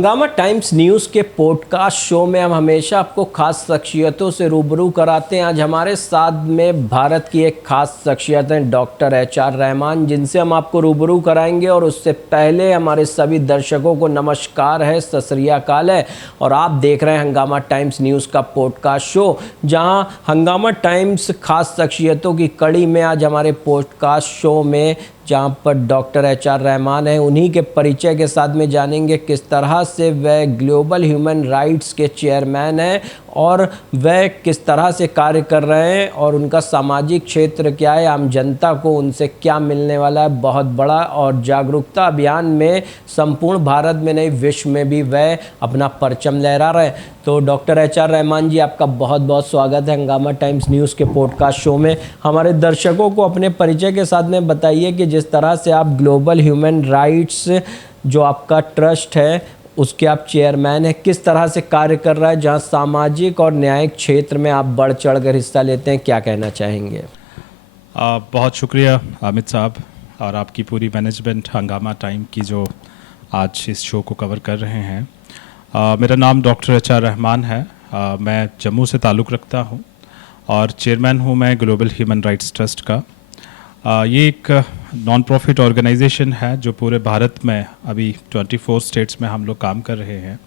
हंगामा times news के podcast show में हम हमेशा आपको खास शख्सियतों से रूबरू कराते हैं। आज हमारे साथ में भारत की एक खास शख्सियत है डॉक्टर HR रहमान, जिनसे हम आपको रूबरू कराएंगे। और उससे पहले हमारे सभी दर्शकों को नमस्कार है, सत श्री अकाल है। और आप देख रहे हैं हंगामा टाइम्स न्यूज़ का पॉडकास्ट शो, जहां हंगामा टाइम्स खास शख्सियतों की कड़ी में आज हमारे पॉडकास्ट शो में जहाँ पर डॉक्टर HR रहमान हैं, उन्हीं के परिचय के साथ में जानेंगे किस तरह से वह ग्लोबल ह्यूमन राइट्स के चेयरमैन हैं और वह किस तरह से कार्य कर रहे हैं और उनका सामाजिक क्षेत्र क्या है, आम जनता को उनसे क्या मिलने वाला है। बहुत बड़ा और जागरूकता अभियान में संपूर्ण भारत में नहीं विश्व में भी वह अपना परचम लहरा रहे हैं। तो डॉक्टर HR रहमान जी, आपका बहुत बहुत स्वागत है हंगामा टाइम्स न्यूज़ के पॉडकास्ट शो में। हमारे दर्शकों को अपने परिचय के साथ में बताइए कि जिस तरह से आप ग्लोबल ह्यूमन राइट्स जो आपका ट्रस्ट है उसके आप चेयरमैन हैं, किस तरह से कार्य कर रहा है, जहां सामाजिक और न्यायिक क्षेत्र में आप बढ़ चढ़ कर हिस्सा लेते हैं, क्या कहना चाहेंगे? बहुत शुक्रिया अमित साहब और आपकी पूरी मैनेजमेंट हंगामा टाइम की जो आज इस शो को कवर कर रहे हैं। मेरा नाम डॉक्टर HR रहमान है। मैं जम्मू से ताल्लुक़ रखता हूं और चेयरमैन हूं मैं ग्लोबल ह्यूमन राइट्स ट्रस्ट का। ये एक नॉन प्रॉफिट ऑर्गेनाइजेशन है जो पूरे भारत में अभी 24 स्टेट्स में हम लोग काम कर रहे हैं।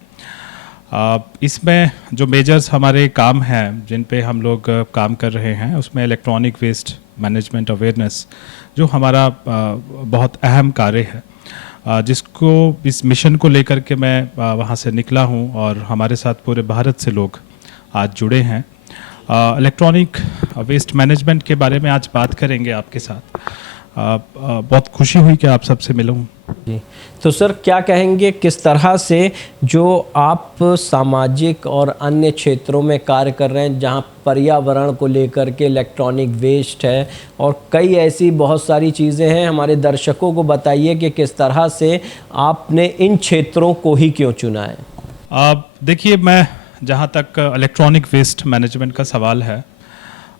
इसमें जो मेजर्स हमारे काम हैं जिन पे हम लोग काम कर रहे हैं, उसमें इलेक्ट्रॉनिक वेस्ट मैनेजमेंट अवेयरनेस जो हमारा बहुत अहम कार्य है, जिसको इस मिशन को लेकर के मैं वहाँ से निकला हूँ और हमारे साथ पूरे भारत से लोग आज जुड़े हैं। इलेक्ट्रॉनिक वेस्ट मैनेजमेंट के बारे में आज बात करेंगे आपके साथ। बहुत खुशी हुई कि आप सबसे मिला हूँ जी। तो सर, क्या कहेंगे किस तरह से जो आप सामाजिक और अन्य क्षेत्रों में कार्य कर रहे हैं, जहां पर्यावरण को लेकर के इलेक्ट्रॉनिक वेस्ट है और कई ऐसी बहुत सारी चीज़ें हैं, हमारे दर्शकों को बताइए कि किस तरह से आपने इन क्षेत्रों को ही क्यों चुना है? देखिए, मैं जहाँ तक इलेक्ट्रॉनिक वेस्ट मैनेजमेंट का सवाल है,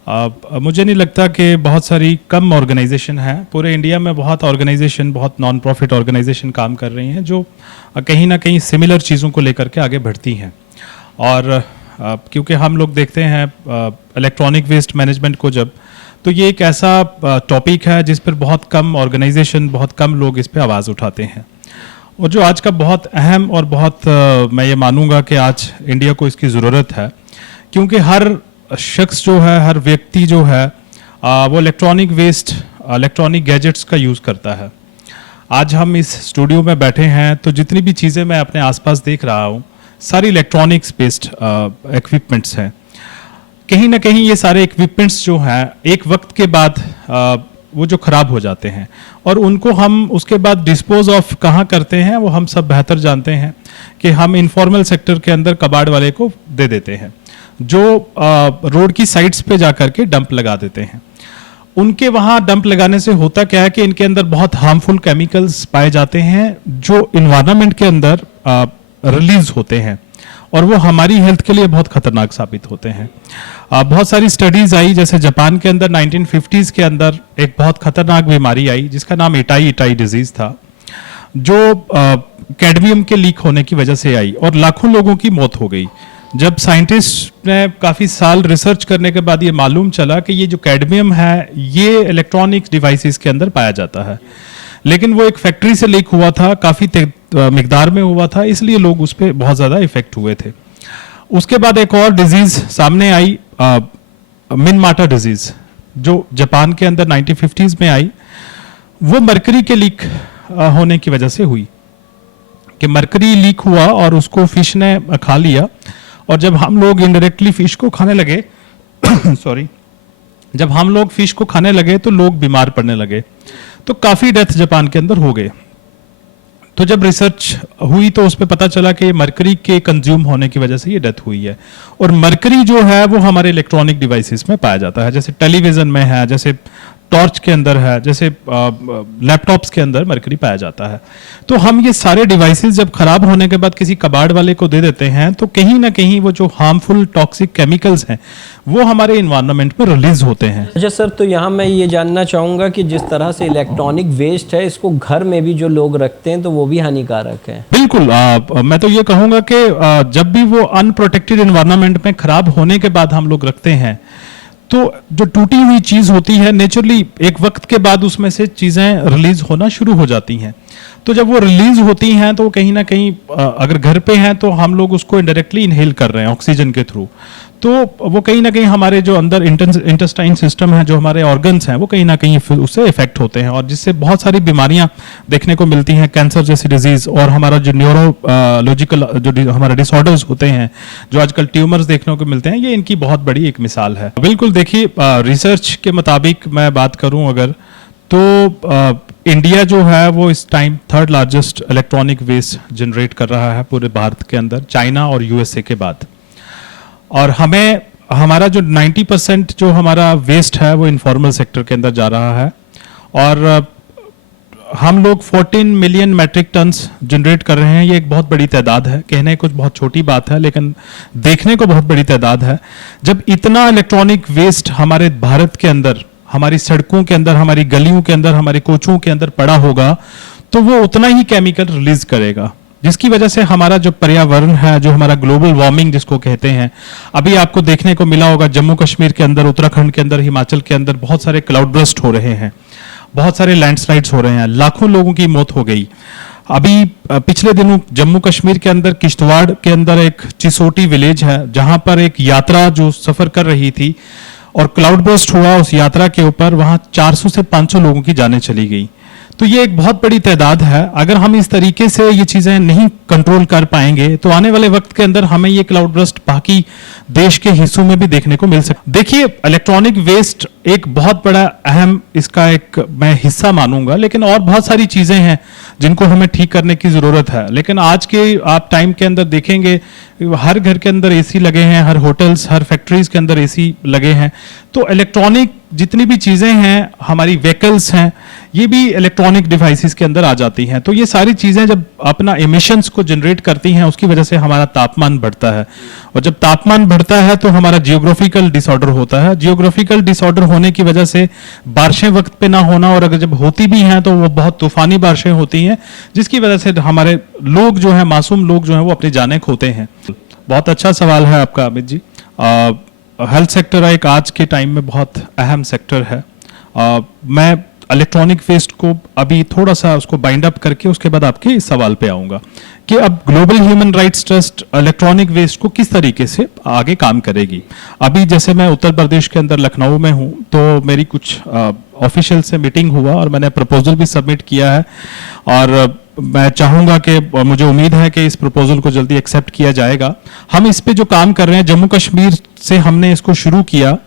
मुझे नहीं लगता कि बहुत सारी कम ऑर्गेनाइजेशन हैं। पूरे इंडिया में बहुत ऑर्गेनाइजेशन, बहुत नॉन प्रॉफिट ऑर्गेनाइजेशन काम कर रही हैं जो कहीं ना कहीं सिमिलर चीज़ों को लेकर के आगे बढ़ती हैं। और क्योंकि हम लोग देखते हैं इलेक्ट्रॉनिक वेस्ट मैनेजमेंट को जब, तो ये एक ऐसा टॉपिक है जिस पर बहुत कम ऑर्गेनाइजेशन, बहुत कम लोग इस पर आवाज़ उठाते हैं। और जो आज का बहुत अहम और बहुत मैं ये मानूंगा कि आज इंडिया को इसकी ज़रूरत है, क्योंकि हर शख्स जो है, हर व्यक्ति जो है, वो इलेक्ट्रॉनिक वेस्ट, इलेक्ट्रॉनिक गैजेट्स का यूज़ करता है। आज हम इस स्टूडियो में बैठे हैं तो जितनी भी चीज़ें मैं अपने आसपास देख रहा हूँ, सारी इलेक्ट्रॉनिक्स बेस्ड इक्विपमेंट्स हैं। कहीं ना कहीं ये सारे इक्विपमेंट्स जो हैं एक वक्त के बाद वो जो ख़राब हो जाते हैं और उनको हम उसके बाद डिस्पोज ऑफ कहाँ करते हैं वो हम सब बेहतर जानते हैं कि हम इनफॉर्मल सेक्टर के अंदर कबाड़ वाले को दे देते हैं, जो रोड की साइड्स पे जाकर के डंप लगा देते हैं। उनके वहाँ डंप लगाने से होता क्या है कि इनके अंदर बहुत हार्मफुल केमिकल्स पाए जाते हैं जो इन्वायरमेंट के अंदर रिलीज होते हैं और वो हमारी हेल्थ के लिए बहुत खतरनाक साबित होते हैं। बहुत सारी स्टडीज आई, जैसे जापान के अंदर 1950s के अंदर एक बहुत खतरनाक बीमारी आई जिसका नाम इटाई डिजीज था, जो कैडमियम के लीक होने की वजह से आई और लाखों लोगों की मौत हो गई। जब साइंटिस्ट ने काफ़ी साल रिसर्च करने के बाद ये मालूम चला कि ये जो कैडमियम है ये इलेक्ट्रॉनिक डिवाइसेस के अंदर पाया जाता है, लेकिन वो एक फैक्ट्री से लीक हुआ था, काफ़ी मिकदार में हुआ था, इसलिए लोग उस पर बहुत ज़्यादा इफेक्ट हुए थे। उसके बाद एक और डिजीज़ सामने आई, मिनमाटा डिजीज़, जो जापान के अंदर 1950s में आई। वो मरकरी के लीक होने की वजह से हुई कि मरकरी लीक हुआ और उसको फिश ने खा लिया, और जब हम लोग इनडायरेक्टली फिश को खाने लगे सॉरी, जब हम लोग फिश को खाने लगे तो लोग बीमार पड़ने लगे, तो काफ़ी डेथ जापान के अंदर हो गए। तो जब रिसर्च हुई तो उस पर पता चला कि मरकरी के कंज्यूम होने की वजह से ये डेथ हुई है। और मरकरी जो है वो हमारे इलेक्ट्रॉनिक डिवाइसेस में पाया जाता है, जैसे टेलीविज़न में है, जैसे टॉर्च के अंदर है, जैसे लैपटॉप्स के अंदर मरकरी पाया जाता है। तो हम ये सारे डिवाइसेस जब खराब होने के बाद किसी कबाड़ वाले को दे देते हैं तो कहीं ना कहीं वो जो हार्मफुल टॉक्सिक केमिकल्स हैं वो हमारे इन्वायरमेंट में रिलीज होते हैं। अच्छा सर, तो यहाँ मैं ये जानना चाहूँगा कि जिस तरह से इलेक्ट्रॉनिक वेस्ट है, इसको घर में भी जो लोग रखते हैं तो वो भी हानिकारक है। बिल्कुल, मैं तो ये कहूंगा कि जब भी वो अनप्रोटेक्टेड एनवायरनमेंट में खराब होने के बाद हम लोग रखते हैं तो जो टूटी हुई चीज होती है नेचुरली एक वक्त के बाद उसमें से चीजें रिलीज होना शुरू हो जाती हैं। तो जब वो रिलीज होती हैं तो कहीं ना कहीं अगर घर पे हैं तो हम लोग उसको इनडायरेक्टली इनहेल कर रहे हैं ऑक्सीजन के थ्रू, तो वो कहीं ना कहीं हमारे जो अंदर इंटेस्टाइन सिस्टम है, जो हमारे ऑर्गन्स हैं, वो कहीं ना कहीं फिर उससे इफेक्ट होते हैं और जिससे बहुत सारी बीमारियां देखने को मिलती हैं, कैंसर जैसी डिजीज और हमारा जो न्यूरोलॉजिकल जो हमारे डिसऑर्डर्स होते हैं, जो आजकल ट्यूमर्स देखने को मिलते हैं, ये इनकी बहुत बड़ी एक मिसाल है। बिल्कुल, देखिए रिसर्च के मुताबिक मैं बात करूं अगर तो इंडिया जो है वो इस time 3rd largest electronic waste generate कर रहा है पूरे भारत के अंदर, चाइना और यूएसए के बाद। और हमें हमारा जो 90% जो हमारा वेस्ट है वो इनफॉर्मल सेक्टर के अंदर जा रहा है और हम लोग 14 मिलियन मैट्रिक टन्स जनरेट कर रहे हैं। ये एक बहुत बड़ी तादाद है, कहने कुछ बहुत छोटी बात है लेकिन देखने को बहुत बड़ी तादाद है। जब इतना इलेक्ट्रॉनिक वेस्ट हमारे भारत के अंदर, हमारी सड़कों के अंदर, हमारी गलियों के अंदर, हमारे कोचों के अंदर पड़ा होगा तो वो उतना ही केमिकल रिलीज करेगा, जिसकी वजह से हमारा जो पर्यावरण है, जो हमारा ग्लोबल वार्मिंग जिसको कहते हैं, अभी आपको देखने को मिला होगा जम्मू कश्मीर के अंदर, उत्तराखंड के अंदर, हिमाचल के अंदर बहुत सारे क्लाउड बर्स्ट हो रहे हैं, बहुत सारे लैंडस्लाइड्स हो रहे हैं, लाखों लोगों की मौत हो गई। अभी पिछले दिनों जम्मू कश्मीर के अंदर किश्तवाड़ के अंदर एक चिसोटी विलेज है जहां पर एक यात्रा जो सफर कर रही थी और क्लाउड बर्स्ट हुआ उस यात्रा के ऊपर, वहां 400 से 500 लोगों की जानें चली गई। तो ये एक बहुत बड़ी तादाद है। अगर हम इस तरीके से ये चीजें नहीं कंट्रोल कर पाएंगे तो आने वाले वक्त के अंदर हमें ये क्लाउड बर्स्ट बाकी देश के हिस्सों में भी देखने को मिल सकता। देखिए, इलेक्ट्रॉनिक वेस्ट एक बहुत बड़ा अहम इसका एक मैं हिस्सा मानूंगा, लेकिन और बहुत सारी चीजें हैं जिनको हमें ठीक करने की जरूरत है। लेकिन आज के आप टाइम के अंदर देखेंगे हर घर के अंदर एसी लगे हैं, हर होटल्स, हर फैक्ट्रीज के अंदर एसी लगे हैं। तो इलेक्ट्रॉनिक जितनी भी चीजें हैं, हमारी व्हीकल्स हैं, ये भी इलेक्ट्रॉनिक डिवाइसेस के अंदर आ जाती हैं। तो ये सारी चीजें जब अपना एमिशंस को जनरेट करती हैं, उसकी वजह से हमारा तापमान बढ़ता है और जब तापमान बढ़ता है तो हमारा जियोग्राफिकल डिसऑर्डर होता है। जियोग्राफिकल डिसऑर्डर होने की वजह से बारिशें वक्त पे ना होना, और अगर जब होती भी हैं तो वो बहुत तूफानी बारिशें होती हैं, जिसकी वजह से हमारे लोग जो है, मासूम लोग जो है, वो अपनी जानें खोते हैं। बहुत अच्छा सवाल है आपका अमित जी। हेल्थ सेक्टर एक आज के टाइम में बहुत अहम सेक्टर है। मैं इलेक्ट्रॉनिक वेस्ट को अभी थोड़ा सा उसको बाइंड अप करके उसके बाद आपके इस सवाल पे आऊंगा कि अब global human rights trust electronic waste को किस तरीके से आगे काम करेगी। अभी जैसे मैं उत्तर प्रदेश के अंदर लखनऊ में हूं, तो मेरी कुछ ऑफिशियल से मीटिंग हुआ और मैंने प्रपोजल भी सबमिट किया है और मैं चाहूंगा कि, मुझे उम्मीद है कि इस प्रपोजल को जल्दी एक्सेप्ट किया जाएगा। हम इस पे जो काम कर रहे हैं, जम्मू कश्मीर से हमने इसको शुरू किया,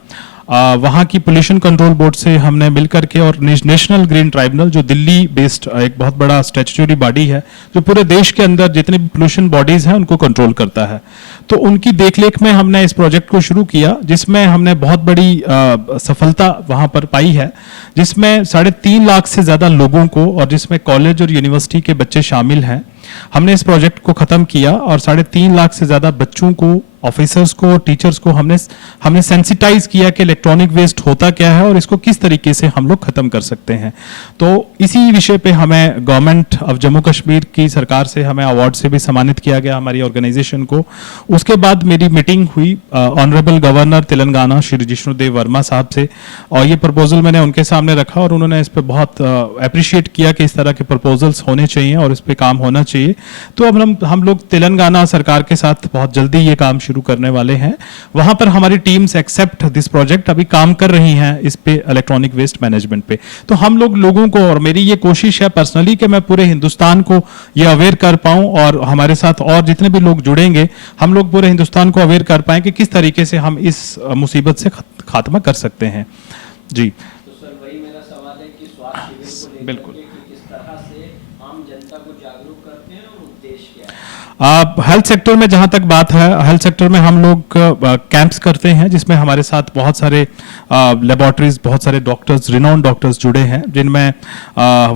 वहाँ की पोल्यूशन कंट्रोल बोर्ड से हमने मिलकर के, और नेशनल ग्रीन ट्राइब्यूनल जो दिल्ली बेस्ड एक बहुत बड़ा स्टैट्यूटरी बॉडी है जो पूरे देश के अंदर जितने भी पोल्यूशन बॉडीज हैं उनको कंट्रोल करता है, तो उनकी देखरेख में हमने इस प्रोजेक्ट को शुरू किया, जिसमें हमने बहुत बड़ी सफलता वहाँ पर पाई है, जिसमें 3.5 लाख से ज़्यादा लोगों को, और जिसमें कॉलेज और यूनिवर्सिटी के बच्चे शामिल हैं, हमने इस प्रोजेक्ट को ख़त्म किया और 3.5 लाख से ज़्यादा बच्चों को, ऑफिसर्स को, टीचर्स को हमने सेंसिटाइज किया कि इलेक्ट्रॉनिक वेस्ट होता क्या है और इसको किस तरीके से हम लोग खत्म कर सकते हैं। तो इसी विषय पे हमें गवर्नमेंट ऑफ जम्मू कश्मीर की सरकार से हमें अवार्ड से भी सम्मानित किया गया, हमारी ऑर्गेनाइजेशन को। उसके बाद मेरी मीटिंग हुई ऑनरेबल गवर्नर तेलंगाना श्री जिष्णुदेव वर्मा साहब से, और ये प्रपोजल मैंने उनके सामने रखा और उन्होंने इस पर बहुत अप्रिशिएट किया कि इस तरह के प्रपोजल्स होने चाहिए और इस पर काम होना चाहिए। तो अब हम लोग तेलंगाना सरकार के साथ बहुत जल्दी ये काम शुरू करने वाले हैं। वहां पर हमारी टीम्स एक्सेप्ट दिस प्रोजेक्ट अभी काम कर रही हैं इस पे, इलेक्ट्रॉनिक वेस्ट मैनेजमेंट पे। तो हम लोगों को, और मेरी ये कोशिश है पर्सनली कि मैं पूरे हिंदुस्तान को ये अवेयर कर पाऊं, और हमारे साथ और जितने भी लोग जुड़ेंगे, हम लोग पूरे हिंदुस्तान को अवेयर कर पाएं कि किस तरीके से हम इस मुसीबत से खात्मा कर सकते हैं। जी, तो सर वही मेरा सवाल है कि स्वास्थ्य शिविर को लेकर बिल्कुल के किस तरह से आम जनता को जागरूक करते हैं और उद्देश्य क्या है? हेल्थ सेक्टर में जहाँ तक बात है, हेल्थ सेक्टर में हम लोग कैंप्स करते हैं जिसमें हमारे साथ बहुत सारे लेबोरेटरीज, बहुत सारे डॉक्टर्स, रिनाउंड डॉक्टर्स जुड़े हैं, जिनमें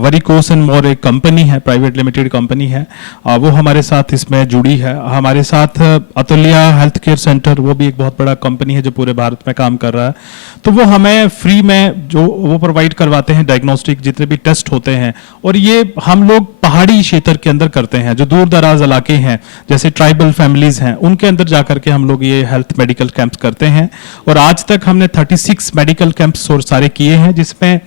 वरिकोस एंड मोर एक कंपनी है, प्राइवेट लिमिटेड कंपनी है, वो हमारे साथ इसमें जुड़ी है। हमारे साथ अतुल्या हेल्थ केयर सेंटर, वो भी एक बहुत बड़ा कंपनी है जो पूरे भारत में काम कर रहा है। तो वो हमें फ्री में जो वो प्रोवाइड करवाते हैं डायग्नोस्टिक जितने भी टेस्ट होते हैं, और ये हम लोग पहाड़ी क्षेत्र के अंदर करते हैं, जो दूर दराज इलाके हैं जैसे ट्राइबल फैमिलीज हैं, उनके अंदर जाकर के हम लोग ये हेल्थ मेडिकल कैंप्स करते हैं। और आज तक हमने 36 मेडिकल कैंप्स सारे किए हैं, जिसमें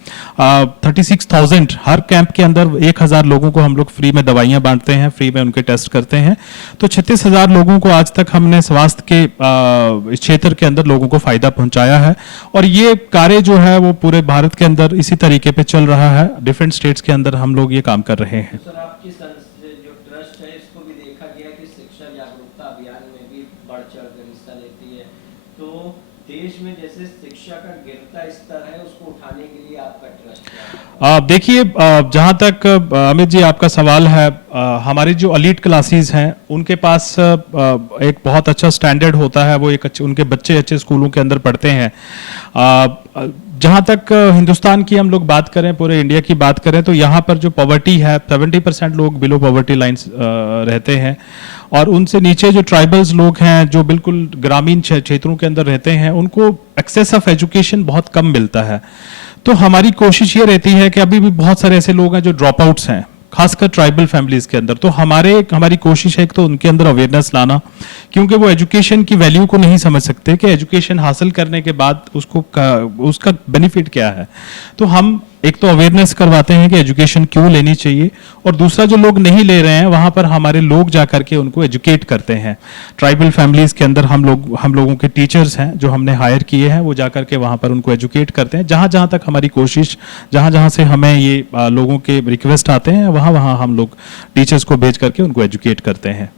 36,000 हर कैंप के अंदर 1,000 लोगों को हम लोग फ्री में दवाइयां बांटते हैं, फ्री में उनके टेस्ट करते हैं। तो 36,000 लोगों को आज तक हमने स्वास्थ्य के क्षेत्र के अंदर लोगों को फायदा पहुंचाया है। और ये कार्य जो है वो पूरे भारत के अंदर इसी तरीके पे चल रहा है, डिफरेंट स्टेट्स के अंदर हम लोग ये काम कर रहे हैं। सर, आपकी जो ट्रस्ट है इसको भी देखा गया कि शिक्षा जागरूकता अभियान में भी बढ़ चढ़ कर हिस्सा लेती है। तो देश में जैसे शिक्षा का गिरता स्तर है, उसको उठाने के लिए आपका ट्रस्ट क्या है? देखिए, जहाँ तक अमित जी आपका सवाल है, हमारी जो एलीट क्लासेस हैं उनके पास एक बहुत अच्छा स्टैंडर्ड होता है, वो एक अच्छे, उनके बच्चे अच्छे स्कूलों के अंदर पढ़ते हैं। जहाँ तक हिंदुस्तान की हम लोग बात करें, पूरे इंडिया की बात करें, तो यहाँ पर जो पॉवर्टी है 70% लोग बिलो पॉवर्टी लाइंस रहते हैं, और उनसे नीचे जो ट्राइबल्स लोग हैं जो बिल्कुल ग्रामीण क्षेत्रों के अंदर रहते हैं, उनको एक्सेस ऑफ एजुकेशन बहुत कम मिलता है। तो हमारी कोशिश ये रहती है कि अभी भी बहुत सारे ऐसे लोग हैं जो ड्रॉप आउट्स हैं, खासकर ट्राइबल फैमिलीज के अंदर। तो हमारी कोशिश है एक तो उनके अंदर अवेयरनेस लाना, क्योंकि वो एजुकेशन की वैल्यू को नहीं समझ सकते कि एजुकेशन हासिल करने के बाद उसका बेनिफिट क्या है। तो हम एक तो अवेयरनेस करवाते हैं कि एजुकेशन क्यों लेनी चाहिए, और दूसरा जो लोग नहीं ले रहे हैं वहां पर हमारे लोग जाकर के उनको एजुकेट करते हैं। ट्राइबल फैमिलीज के अंदर हम लोगों के टीचर्स हैं जो हमने हायर किए हैं, वो जाकर के वहां पर उनको एजुकेट करते हैं। जहां जहां तक हमारी कोशिश, जहां जहां से हमें ये लोगों के रिक्वेस्ट आते हैं, वहां वहां हम लोग टीचर्स को भेज करके उनको एजुकेट करते हैं।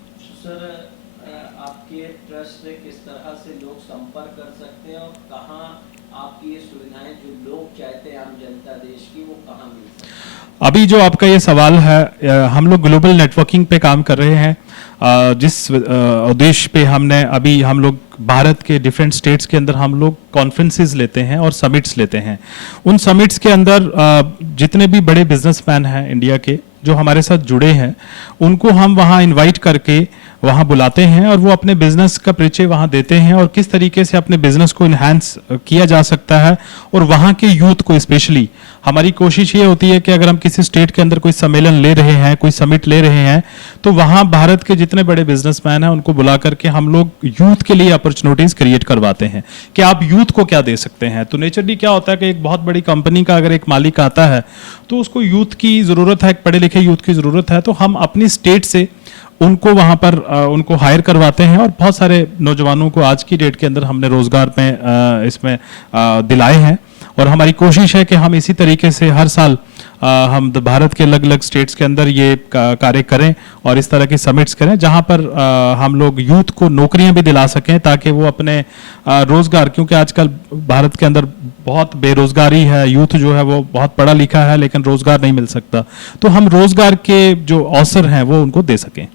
आपके ट्रस्ट से किस तरह से लोग संपर्क कर सकते हैं, और कहाँ आपकी ये सुविधाएं जो लोग चाहते हैं, आम जनता देश की, वो कहाँ मिल सकती है? अभी जो आपका ये सवाल है, हम लोग ग्लोबल नेटवर्किंग पे काम कर रहे हैं, जिस उद्देश्य पे हम लोग भारत के डिफरेंट स्टेट्स के अंदर हम लोग कॉन्फ्रेंसेस लेते हैं और समिट्स लेते हैं। उन समिट्स के अंदर जितने भी बड़े बिजनेसमैन हैं इंडिया के जो हमारे साथ जुड़े हैं, उनको हम वहाँ इनवाइट करके वहाँ बुलाते हैं, और वो अपने बिजनेस का परिचय वहाँ देते हैं, और किस तरीके से अपने बिजनेस को इन्हांस किया जा सकता है। और वहाँ के यूथ को स्पेशली हमारी कोशिश ये होती है कि अगर हम किसी स्टेट के अंदर कोई सम्मेलन ले रहे हैं, कोई समिट ले रहे हैं, तो वहाँ भारत के जितने बड़े बिजनेसमैन हैं उनको बुला करके हम लोग यूथ के लिए अपॉर्चुनिटीज क्रिएट करवाते हैं कि आप यूथ को क्या दे सकते हैं। तो नेचरली क्या होता है कि एक बहुत बड़ी कंपनी का अगर एक मालिक आता है तो उसको यूथ की ज़रूरत है, एक पढ़े लिखे यूथ की ज़रूरत है, तो हम अपनी स्टेट से उनको वहाँ पर उनको हायर करवाते हैं, और बहुत सारे नौजवानों को आज की डेट के अंदर हमने रोज़गार में इसमें दिलाए हैं। और हमारी कोशिश है कि हम इसी तरीके से हर साल हम भारत के अलग अलग स्टेट्स के अंदर ये कार्य करें और इस तरह की समिट्स करें, जहां पर हम लोग यूथ को नौकरियां भी दिला सकें, ताकि वो अपने रोजगार, क्योंकि आजकल भारत के अंदर बहुत बेरोजगारी है, यूथ जो है वो बहुत पढ़ा लिखा है लेकिन रोजगार नहीं मिल सकता, तो हम रोजगार के जो अवसर हैं वो उनको दे सकें।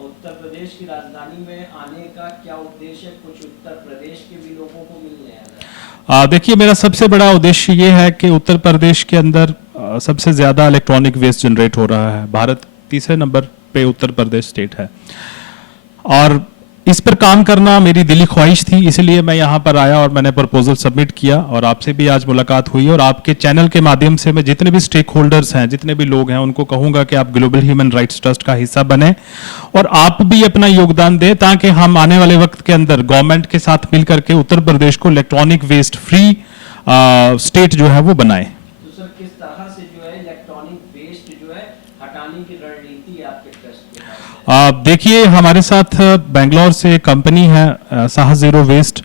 उत्तर प्रदेश की राजधानी में आने का क्या उद्देश्य है? कुछ उत्तर प्रदेश के भी लोगों को मिलने आना है। देखिए, मेरा सबसे बड़ा उद्देश्य ये है कि उत्तर प्रदेश के अंदर सबसे ज़्यादा इलेक्ट्रॉनिक वेस्ट जनरेट हो रहा है। भारत तीसरे नंबर पे उत्तर प्रदेश स्टेट है, और इस पर काम करना मेरी दिली ख्वाहिश थी, इसलिए मैं यहाँ पर आया और मैंने प्रपोजल सबमिट किया, और आपसे भी आज मुलाकात हुई। और आपके चैनल के माध्यम से मैं जितने भी स्टेक होल्डर्स हैं, जितने भी लोग हैं, उनको कहूँगा कि आप ग्लोबल ह्यूमन राइट्स ट्रस्ट का हिस्सा बने और आप भी अपना योगदान दें, ताकि हम आने वाले वक्त के अंदर गवर्नमेंट के साथ मिलकर के उत्तर प्रदेश को इलेक्ट्रॉनिक वेस्ट फ्री स्टेट जो है वो बनाए। तो सर, किस तरह से जो है इलेक्ट्रॉनिक वेस्ट जो है हटाने की रणनीति है आपके ट्रस्ट के पास? देखिए, हमारे साथ बेंगलोर से कंपनी है साहस जीरो वेस्ट,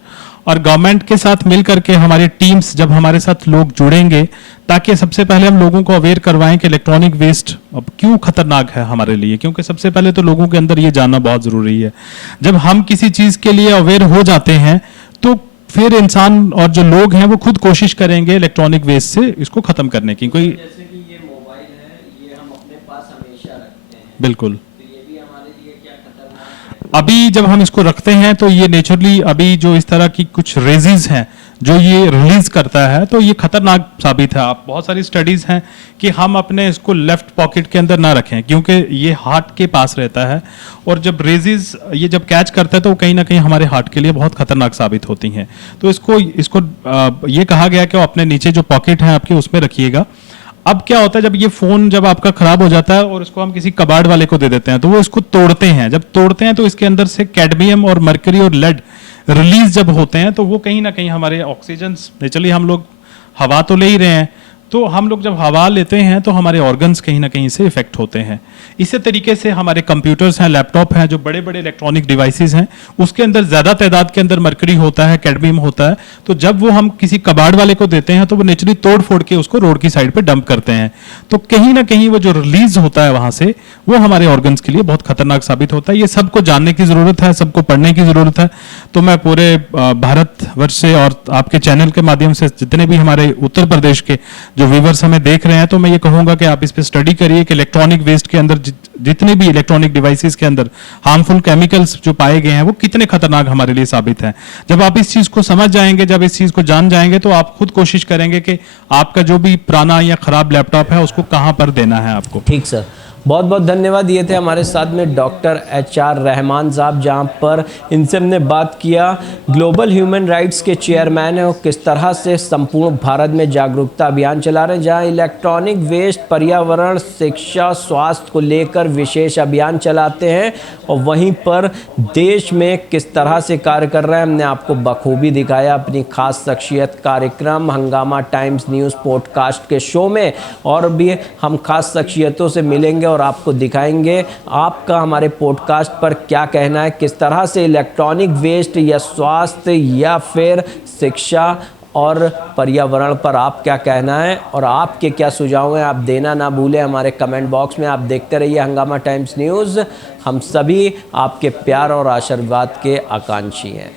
और गवर्नमेंट के साथ मिलकर के हमारी टीम्स, जब हमारे साथ लोग जुड़ेंगे, ताकि सबसे पहले हम लोगों को अवेयर करवाएं कि इलेक्ट्रॉनिक वेस्ट अब क्यों खतरनाक है हमारे लिए, क्योंकि सबसे पहले तो लोगों के अंदर ये जानना बहुत जरूरी है। जब हम किसी चीज के लिए अवेयर हो जाते हैं तो फिर इंसान और जो लोग हैं वो खुद कोशिश करेंगे इलेक्ट्रॉनिक वेस्ट से इसको खत्म करने की। कोई जैसे कि ये मोबाइल अपने पास हमेशा रखते हैं, बिल्कुल। तो ये भी हमारे लिए क्या खतरनाक है? अभी जब हम इसको रखते हैं तो ये नेचुरली अभी जो इस तरह की कुछ रेजेस हैं जो ये रिलीज करता है तो ये खतरनाक साबित है। आप बहुत सारी स्टडीज हैं कि हम अपने इसको लेफ्ट पॉकेट के अंदर ना रखें क्योंकि ये हार्ट के पास रहता है और जब रेजेस ये जब कैच करता है तो कहीं ना कहीं हमारे हार्ट के लिए बहुत खतरनाक साबित होती हैं। तो इसको इसको ये कहा गया कि अपने नीचे जो पॉकेट है आपके उसमें रखिएगा। अब क्या होता है जब ये फोन जब आपका खराब हो जाता है और इसको हम किसी कबाड़ वाले को दे देते हैं तो वो इसको तोड़ते हैं। जब तोड़ते हैं तो इसके अंदर से कैडमियम और मरकरी और लेड रिलीज जब होते हैं तो वो कहीं ना कहीं हमारे ऑक्सीजन, नेचुरली हम लोग हवा तो ले ही रहे हैं, तो हम लोग जब हवा लेते हैं तो हमारे ऑर्गन्स कहीं ना कहीं से इफेक्ट होते हैं। इसी तरीके से हमारे कंप्यूटर्स हैं, लैपटॉप हैं, जो बड़े बड़े इलेक्ट्रॉनिक डिवाइसेस हैं उसके अंदर ज़्यादा तादाद के अंदर मरकरी होता है, कैडमियम होता है। तो जब वो हम किसी कबाड़ वाले को देते हैं तो वो नेचुरली तोड़ फोड़ के उसको रोड की साइड पे डंप करते हैं। तो कहीं ना कहीं वो जो रिलीज होता है वहां से वो हमारे ऑर्गन्स के लिए बहुत खतरनाक साबित होता है। ये सबको जानने की जरूरत है, सबको पढ़ने की जरूरत है। तो मैं पूरे भारतवर्ष से और आपके चैनल के माध्यम से जितने भी हमारे उत्तर प्रदेश के जो व्यूवर्स हमें देख रहे हैं तो मैं ये कहूंगा कि आप इस पे स्टडी करिए कि इलेक्ट्रॉनिक वेस्ट के अंदर जितने भी इलेक्ट्रॉनिक डिवाइसेस के अंदर हार्मफुल केमिकल्स जो पाए गए हैं वो कितने खतरनाक हमारे लिए साबित हैं। जब आप इस चीज को समझ जाएंगे, जब इस चीज को जान जाएंगे तो आप खुद कोशिश करेंगे कि आपका जो भी पुराना या खराब लैपटॉप है उसको कहां पर देना है आपको। ठीक सर, बहुत बहुत धन्यवाद। ये थे हमारे साथ में डॉक्टर HR रहमान साहब, जहाँ पर इनसे हमने बात किया ग्लोबल ह्यूमन राइट्स के चेयरमैन है और किस तरह से संपूर्ण भारत में जागरूकता अभियान चला रहे हैं, जहाँ इलेक्ट्रॉनिक वेस्ट, पर्यावरण, शिक्षा, स्वास्थ्य को लेकर विशेष अभियान चलाते हैं और वहीं पर देश में किस तरह से कार्य कर रहे हैं हमने आपको बखूबी दिखाया अपनी खास शख्सियत कार्यक्रम हंगामा टाइम्स न्यूज़ पॉडकास्ट के शो में। और भी हम खास शख्सियतों से मिलेंगे और आपको दिखाएंगे आपका हमारे पॉडकास्ट पर क्या कहना है, किस तरह से इलेक्ट्रॉनिक वेस्ट या स्वास्थ्य या फिर शिक्षा और पर्यावरण पर आप क्या कहना है और आपके क्या सुझाव हैं आप देना ना भूलें हमारे कमेंट बॉक्स में। आप देखते रहिए हंगामा टाइम्स न्यूज़। हम सभी आपके प्यार और आशीर्वाद के आकांक्षी हैं।